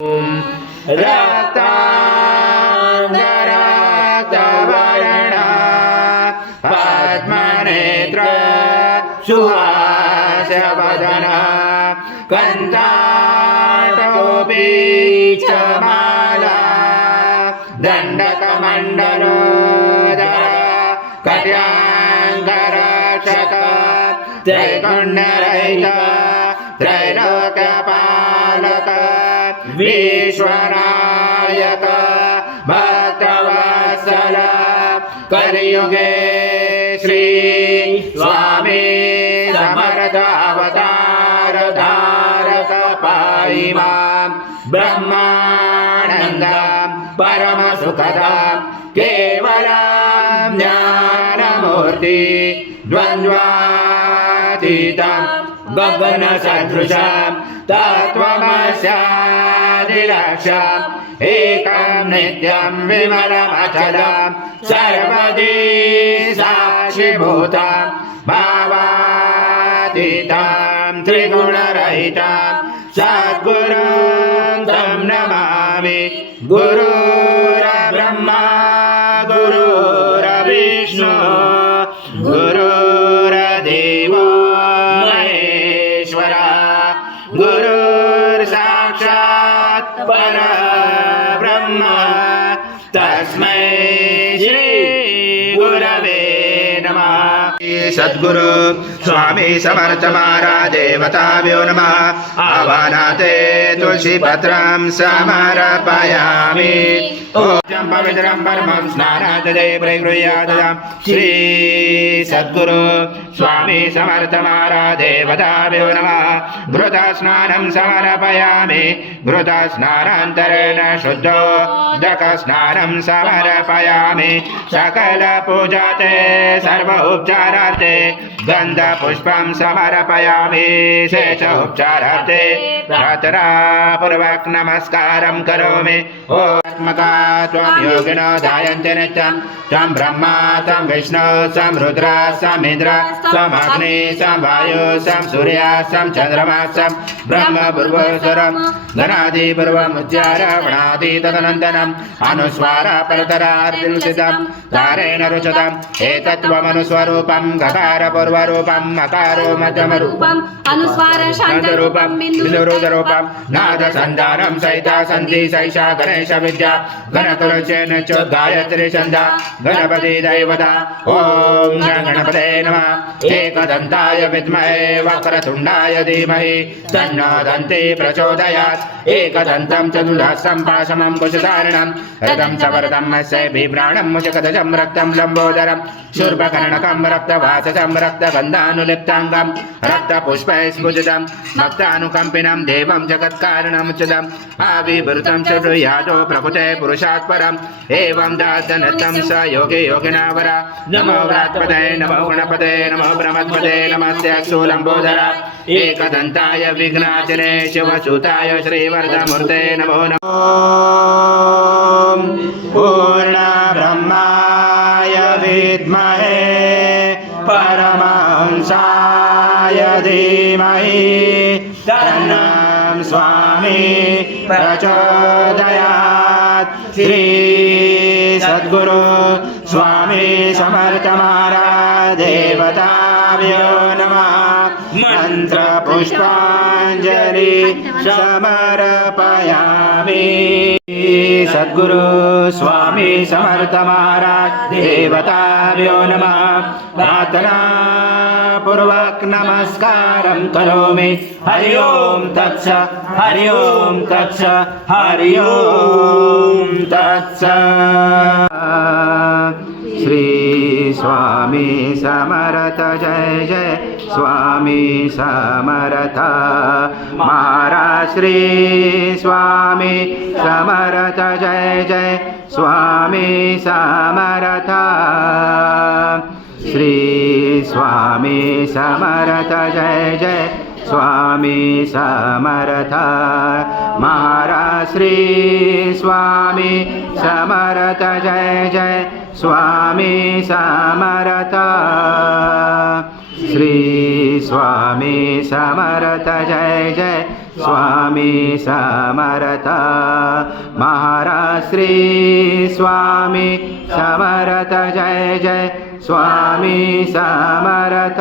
रक्तांगरक्तवर्णा पद्मनेत्र सुहास्यवदना कन्ताटोपी च माला दण्डकमण्डलोदर कट्याङ्गरक्षक त्रैगुण्यरहित त्रैलोक्यपालक विश्वनायक भक्तवत्सल कलियुगे श्री स्वामी समर्थ अवतार धारक पाहि मां ब्रह्मानंद परम सुखदा केवलं ज्ञानमूर्ति द्वन्द्वातीतं गगन सदृशं तत्त्वमस्यादिलक्ष्यम् एकं नित्यं विमलमचलं सर्वदी साक्षिभूतं भावातीतं त्रिगुणरहितं सद्गुरुं तं नमामि। गुरुर्ब्रह्मा गुरुर्विष्णु गुरुर्देवो महेश्वरा गुरुर्साक्षात् परब्रह्म तस्मै श्री गुरवे नमः। सद्गुरु स्वामी समर्थ महाराज देवताभ्यो नमः। आवाहनाते तुलसी पत्रं समर्पयामि। ओम पवित्रं परमं स्नानादे प्रगृह्यादं श्री सद्गुरु स्वामी समर्थ महाराज देवताभ्यो नमः। घृतस्नानं समर्पयामि। घृतस्नानान्तरेण शुद्धोदकस्नानं समर्पयामि। सकल पूजाते सर्व उपचारार्थे गन्धपुष्पं समर्पयामि। शेष उपचारार्थे प्रार्थना पूर्वक नमस्कारं करोमि। ओत्मका त्वं योगिनो ध्यायन्ति नित्यं त्वं ब्रह्मा त्वं विष्णु त्वं रुद्र त्वं इन्द्र त्वं अग्नि त्वं वायु त्वं सूर्य त्वं चन्द्रमा त्वं ब्रह्म भूर्भुवस्वरं गणादि पूर्वमुच्चारणा तदनन्तरम् अनुस्वार परतरार्थितं तारेण रुचतम् एतत्त्वमनुस्वरूपं गकार पूर्वरूपं मकारो मध्यमरूपम् अनुस्वार शान्तरूपं बिन्दुरूपं नाद सन्धानं सहिता सन्ति सैषा गणेश विद्या गणकुलचेन च गायत्री छन्दा गणपति दैवता। ओम गणपते नमः। एकदन्ताय विद्महे वक्रतुण्डाय धीमहि तन्नो दन्ती प्रचोदयात्। एकदन्तं चतुर्दशं पाशमं कुशधारिणं रथं सवरतं मत्स्य बिभ्राणं मुचकदजं रक्तं लम्बोदरं शूर्पकर्णकं रक्तवाससं रक्तगन्धानुलिप्ताङ्गं रक्तपुष्पैस्फुजितं भक्तानुकम्पिनं देवं जगत्कारणमुच्यतम् आविर्भूतं चतुर्यादो प्रभुते पुरुषात् परम् एवं दातनतं स योगे योगिनावरा। नमो व्रात्पते नमो गणपते नमो ब्रह्मपते नमस्ते शूलम्बोदर एकदन्ताय विघ्नाचने शिवसुताय श्रीवरदमूर्ते नमो नमः। पूर्ण ब्रह्माय विद्महे परमहंसाय धीमहि तन्नं स्वामी प्रचोदयात्। श्री सद्गुरु स्वामी समर्थ महाराज देवताभ्यो नमः। मंत्र पुष्पांजलि समर्पयामि। सद्गुरु स्वामी समर्थ महाराज देवताभ्यो नमः। प्रार्थना पूर्वक नमस्कारं करोमि। हरि ओम तत्सत् हरि ओम तत्सत् हरि ओम तत्सत्। श्री स्वामी समर्थ जय जय स्वामी समर्थ महाराज। श्री स्वामी समर्थ जय जय स्वामी समर्थ। श्री स्वामी समर्थ जय जय स्वामी समर्थ महाराज। श्री स्वामी समर्थ जय जय स्वामी समर्थ। श्री स्वामी समर्थ जय जय स्वामी समर्थ महाराज श्री स्वामी समर्थ जय जय स्वामी समर्थ